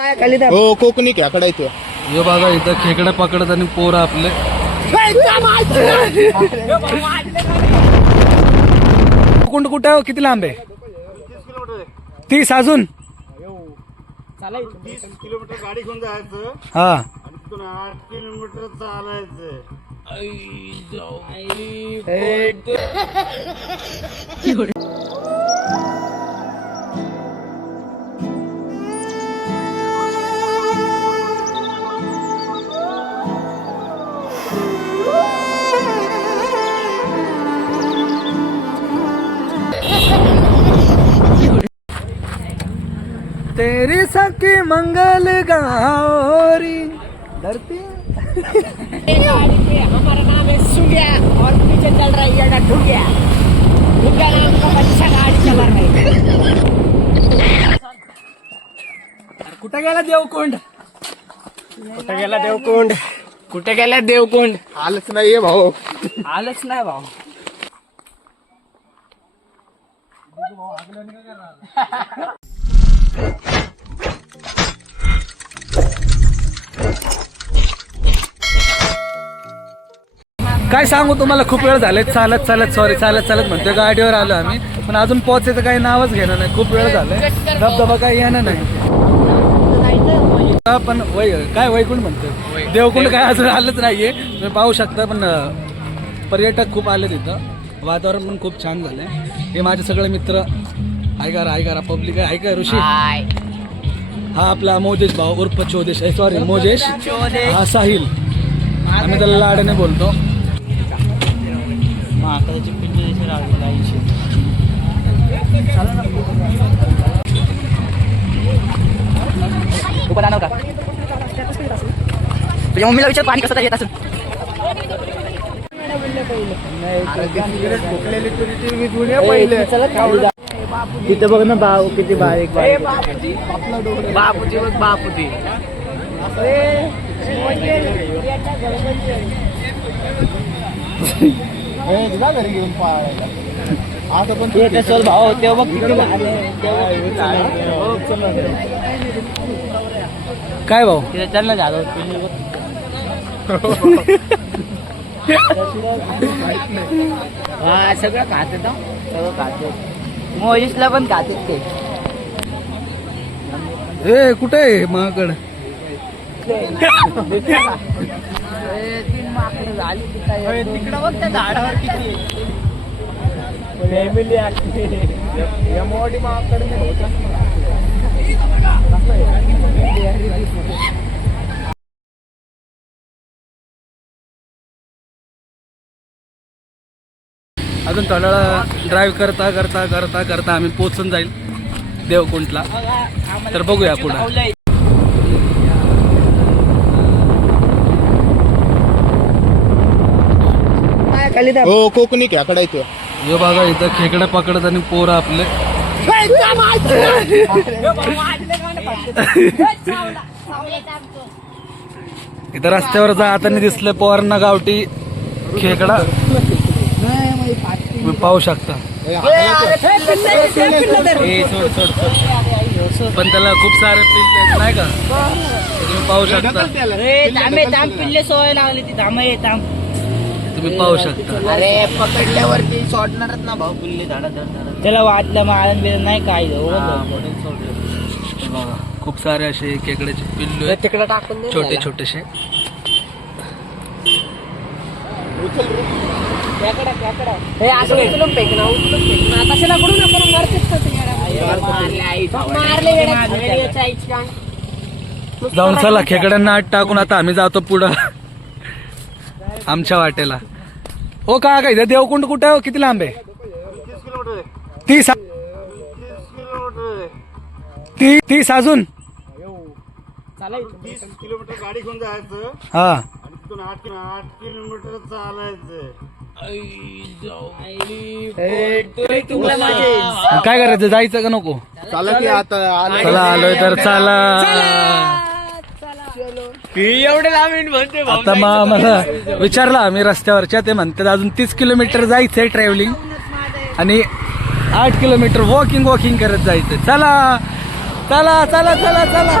हो कोकणी खेकडायचं. हे बघा इथं खेकडे पकडत आणि पोरं आपले कुंड कुठं किती लांब आहे? 30 अजून 30 किलोमीटर गाडी घेऊन जायचं हा. आणि तिथून 8 किलोमीटर चालायचं. तेरी सखी मंगल गौरी धरती. हमारा नाम है सूर्या और पीछे चल रही है ढूंढिया. ढूंढिया नाम का अच्छा गाड़ी चला रही है. कुठे गेला देवकुंड? कुठे गेला देवकुंड? कुठे गेला देवकुंड? आलंच नाहीये भाऊ. आलंच नाही भाऊ. काय सांगू तुम्हाला, खूप वेळ झाले चालत चालत म्हणतोय. गाडीवर आलो आम्ही पण अजून पोहोचायचं काही नावच घेणं नाही. खूप वेळ झालाय, धबधबा काही येणं नाही. पण काय वैकुंठ म्हणतोय, देवकुंड काय अजून आलंच नाहीये. तुम्ही पाहू शकता. पण पर्यटक खूप आले तिथं. वातावरण पण खूप छान झालंय. हे माझे सगळे मित्र. ऐका पब्लिक आहे. ऐका ऋषी, हा आपला मोजेश भाऊ उर्फ चोदेश, सॉरी मोजेश. हा साहिल, आम्ही त्याला लाडाने बोलतो. तुझ्या मम्मीला विचार पाणी कसं येत असेल. तिथं बघ ना भाऊ किती बारीक बापूजी बघ बापूजी. घरी घेऊन आता पण भाऊ तेव्हा बघ काय भाऊ तिथे चल ना जाधव. हा सगळं खात सगळं खात. मोहिशला पण खाते ते. ए कुठे आहे महागड? 3 माकडं झाली तिकडं बघ त्या झाडावर किती फॅमिली मोठी माकड अजून थोडा ड्राईव्ह करता आम्ही पोचून जाईल देवकुंडला. तर बघूया पुढे. हो कोकणी खेकडायचं. हे बघा इथं खेकडे पकडत आणि पोरं आपले इथं रस्त्यावर जाताना दिसलं पोरांना गावठी खेकडा. तुम्ही पाहू शकता. पण त्याला खूप सारे पिल्ले नाही का, तुम्ही पाहू शकता. पिल्ले सोय लावली ती धामे तुम्ही पाहू शकता. अरे पकडल्यावरती सोडणारच ना भाऊ पिल्ले झाडा. त्याला वाटलं माळण बिळण नाही काय. बघा खूप सारे असे खेकड्याचे पिल्लू आहेत, तिकडे टाकून छोटे छोटेसे. हे असं उचलून फेकणं आता कशाला कडून आपण मारते. जाऊन चला खेकड्यांना आत टाकून आता आम्ही जातो पुढं आमच्या वाटेला. हो का इथं देवकुंड कुठं किती लांब आहे? 30 30 अजून 30 किलोमीटर गाडी घेऊन जायचं हा. आणि तिथून 8 किलोमीटर चालायचं. काय करायचं, जायचं का नको? चला की आता चला आलोय तर चला. एवढे लांब म्हणते आता मला विचारलं आम्ही रस्त्यावरच्या, ते म्हणतात अजून 30 किलोमीटर जायचंय ट्रॅव्हलिंग आणि 8 किलोमीटर वॉकिंग करत जायचंय. चला चला चला चला चला.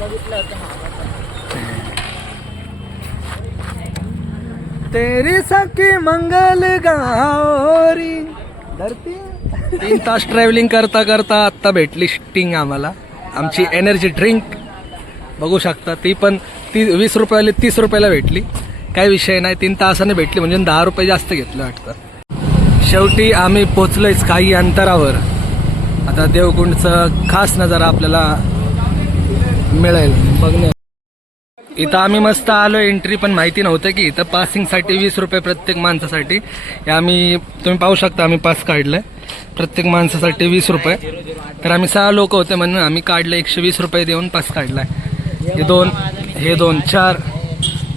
बघितलं होतं तेरी सखी मंगल गौरी धरती. 3 तास ट्रॅव्हलिंग करता करता आत्ता भेटली स्टिंग आम्हाला, आमची एनर्जी ड्रिंक बघू शकता. ती पण 20 रुपयाला 30 रुपयाला भेटली, काही विषय नाही. 3 तासाने भेटली म्हणजे 10 रुपये जास्त घेतलं वाटतं. शेवटी आम्ही पोचलोयच काही अंतरावर. आता देवकुंडचं खास नजारा आपल्याला मिळेल बघणे. इथं आम्ही मस्त आलो, एंट्री पण माहिती नव्हतं की इथं पासिंगसाठी 20 रुपये प्रत्येक माणसासाठी. हे आम्ही तुम्ही पाहू शकता आम्ही पास काढलंय प्रत्येक माणसासाठी 20 रुपये. तर आम्ही 6 लोक होते म्हणून आम्ही काढलं 120 रुपये देऊन पास काढलाय. हे दोन 4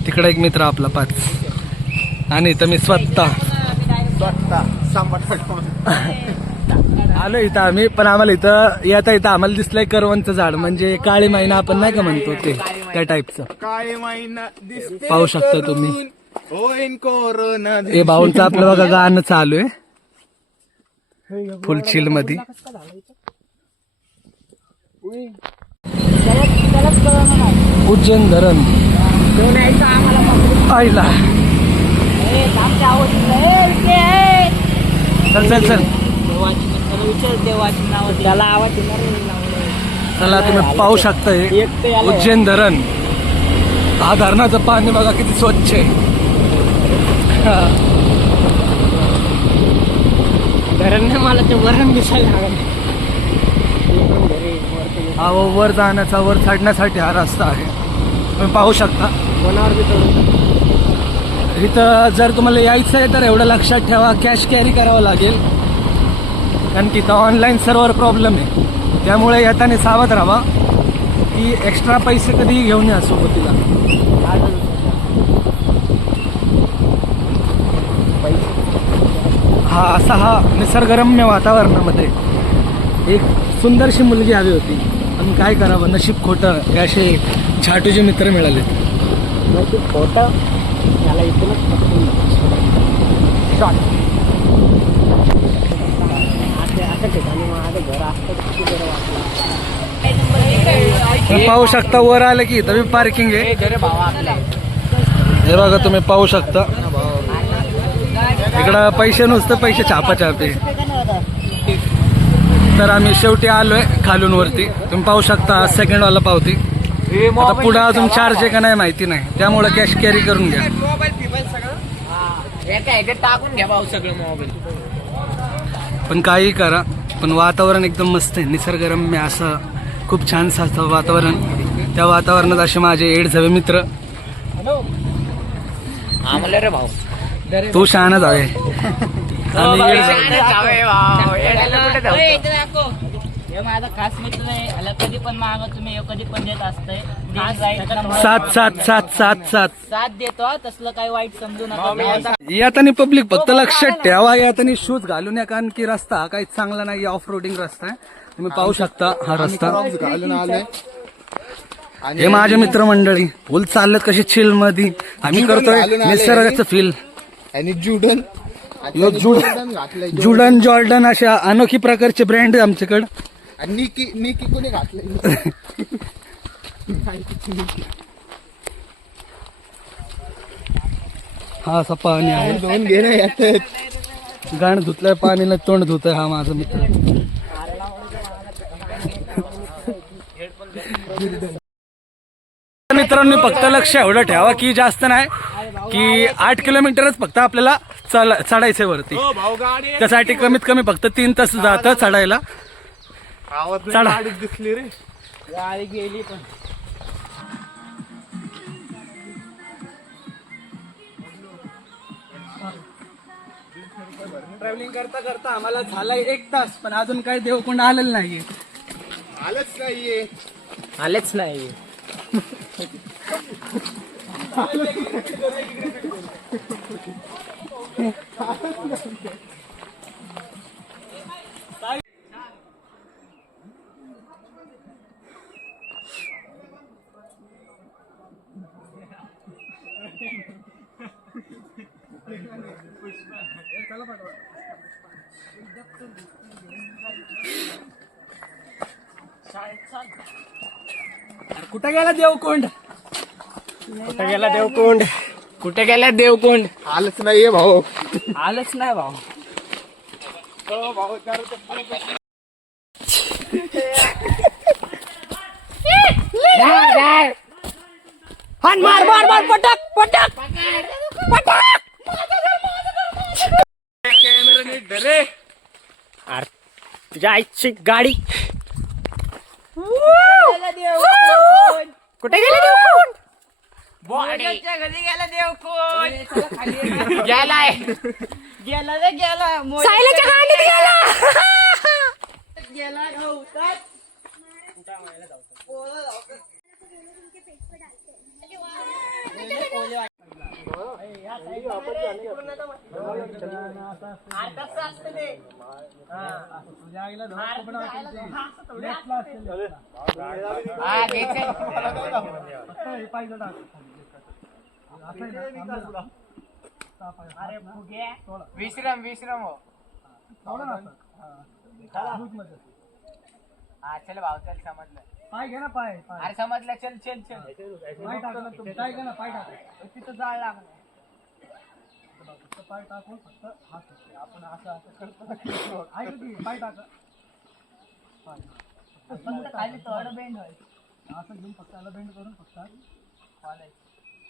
तिकडे एक मित्र आपला 5 आणि इथं मी स्वतः आलो इथं आम्ही. पण आम्हाला इथं इथं आम्हाला दिसलंय करवंचं झाड, म्हणजे काळी महिना आपण नाही का म्हणतो ते, त्या टाईपचं. काळे महिना दिसते पाहू शकता तुम्ही. होईन कोरोना. हे भाऊंचं आपलं बघा गाणं चालू आहे फुल चिल मध्ये. उज्जैन धरण आईला. चल चल चल देवाची नाव त्याला आवाज चला तुम्ही पाहू शकता हे उज्जैन धरण. हा धरणाचं पाणी बघा किती स्वच्छ आहे. धरण मला ते वरण दिसायला लागलं. हा वर जाण्याचा वर चढण्यासाठी हा रस्ता आहे तुम्ही पाहू शकता. इथं जर तुम्हाला यायचं आहे तर एवढं लक्षात ठेवा, कॅश कॅरी करावं लागेल कारण की इथं ऑनलाईन सर्व्हर प्रॉब्लेम आहे. त्यामुळे येताना सावध राहा की एक्स्ट्रा पैसे कधीही घेऊन या सोबतीला. हा निसर्गरम्य वातावरणामध्ये एक सुंदरशी मुलगी हवी होती, पण काय करावं, नशीब खोटं, हे असे छाटूचे मित्र मिळाले. नशीब खोटं त्याला इथूनच शॉट. अशा ठिकाणी माझं घर असतं किती बरं वाटलं. तुम्ही पाहू शकता वर आलं की इथं पार्किंग आहे. हे बघा तुम्ही पाहू शकता इकडं पैसे नुसतं पैसे छापाछापे. तर आम्ही शेवटी आलोय खालून वरती. तुम्ही पाहू शकता सेकंड वाला पावती. आता पुढे अजून चार्ज आहे का नाही माहिती नाही, त्यामुळे कॅश कॅरी करून घ्या. टाकून घ्या भाऊ सगळं मोबाईल. पण काही करा, पण वातावरण एकदम मस्त आहे, निसर्गरम्य असं खूप छान असतं वातावरण. त्या वातावरणात असे माझे 8 झवे मित्र. आम्हाला रे भाऊ तू शहाणा जावे. माझा खास मित्र आहे. कधी पण मागा तुम्ही कधी पण देत असतंय. 7 देतो तसलं काही वाईट समजू नका. यातानी पब्लिक फक्त लक्षात ठेवा, यातानी शूज घालून या कारण की रस्ता हा काही चांगला नाही, ऑफ रोडिंग रस्ता आहे. तुम्ही पाहू शकता हा रस्ता. घालून आलोय. हे माझे मित्रमंडळी फुल चाललेत कशी चिल मध्ये. आम्ही करतोय निसर्गाचं फील. आणि जुडन जुडन जॉर्डन अशा अनोखी प्रकारचे ब्रँड आहे आमच्याकडे. निकी कोणी घातलंय. हा असा पाणी आहे. 2 घेणं येतात. गाण धुतलंय पाणीला तोंड धुतय हा माझा मित्र. मित्रांनो फक्त लक्ष एवढं ठेवा की जास्त नाही की 8 किलोमीटरच फक्त आपल्याला चढायचंय वरती. त्यासाठी कमीत कमी फक्त 3 तास जातं चढायला. चढा. दिसली रे गाडी गेली पण. ट्रॅव्हलिंग करता करता आम्हाला झालाय 1 तास, पण अजून काही देवकुंड आलेलं नाहीये. आलेच नाही. कुठे गेला देवकुंड? कुठे गेला देवकुंड? कुठे गेला देवकुंड? आलंच नाहीये भाऊ. आलंच नाही भाऊ. हान मार मार मार पटक पटक पटक. अरे तुझ्या आईची गाडी. कुठे गेला देवकुंड? बॉडीच्या घरी गेला देवकुंड. गेलाय गेला रे गेला. सायलाच्या गाडीत गेला. गेला गवतात. विश्राम विश्राम हो. हा चल भाऊ चल समजलं. पाय घे ना पाय. अरे समजलं चल चल चल. पाय टाकलं तुम्ही. पाय घे ना पाय टाका. तिथं जाळ लागलं. पाय टाकून फक्त हात आपण असं करतो. ऐक की पाय टाका. खाली थोडं बेंड होय. असं घेऊन फक्त याला बेंड करून फक्त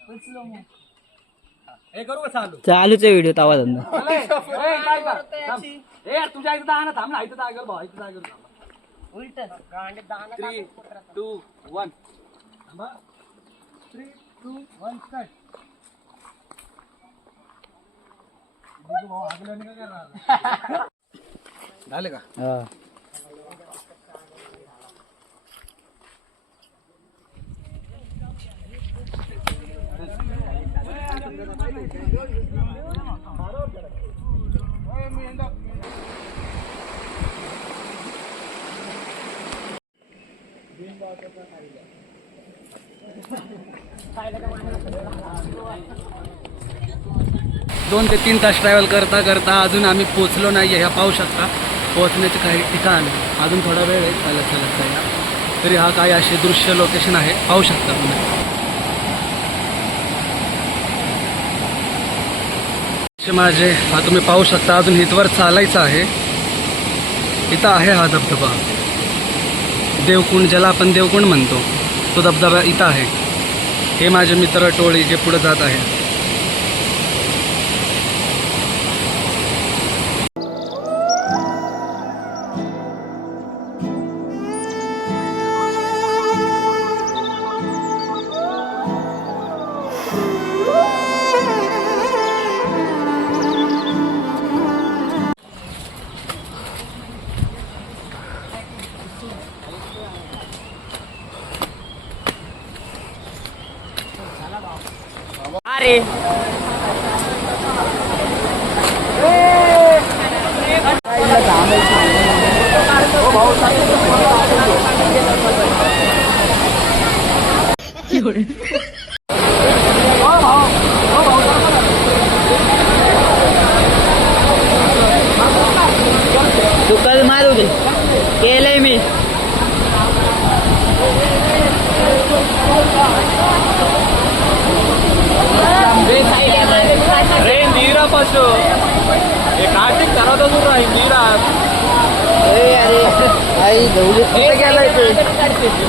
उचलो मग. हे करू का चालू? चालूच आहे व्हिडिओ आवाज अंदा. तुझ्या इथं दाना थांब ना. इथं जागर भाऊ इथं जागर. उलट गांडे दाना 3, 2, 1. 3, 2, 1 स्टार्ट. झाले का? दोन ते 3 तास ट्रॅव्हल करता करता अजून आम्ही पोचलो नाही आहे. ह्या पाहू शकता पोहोचण्याचे काही ठिकाण अजून थोडा वेळ आहे चालत चालत जायला. तरी हा काही असे दृश्य लोकेशन आहे पाहू शकता तुम्ही. माझे हा तुम्ही पाहू शकता अजून इथवर चालायचं आहे. इथं आहे हा धबधबा देवकुंड ज्याला आपण देवकुंड म्हणतो. तो धबधबा इथं आहे. हे माझे मित्र टोळी जे पुढे जात आहे. अरे तू कल मारू दे केलंय मी. अरे नीरा पासून हे कार्तिक ठरवत असून राही नीरा. आई गौरी गेलाय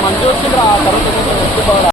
मंजूर ठरवत.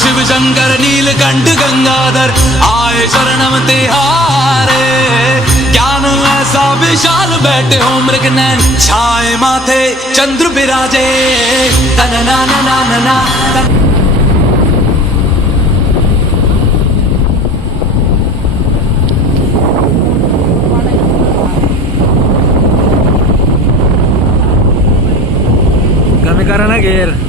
शिव शंकर नीलकंठ गंगाधर आए शरणम तिहारे. ज्ञान ऐसा विशाल बैठे हो मृग नैन छाए माथे चंद्र विराजे. तन ना ना ना ना ना. गेर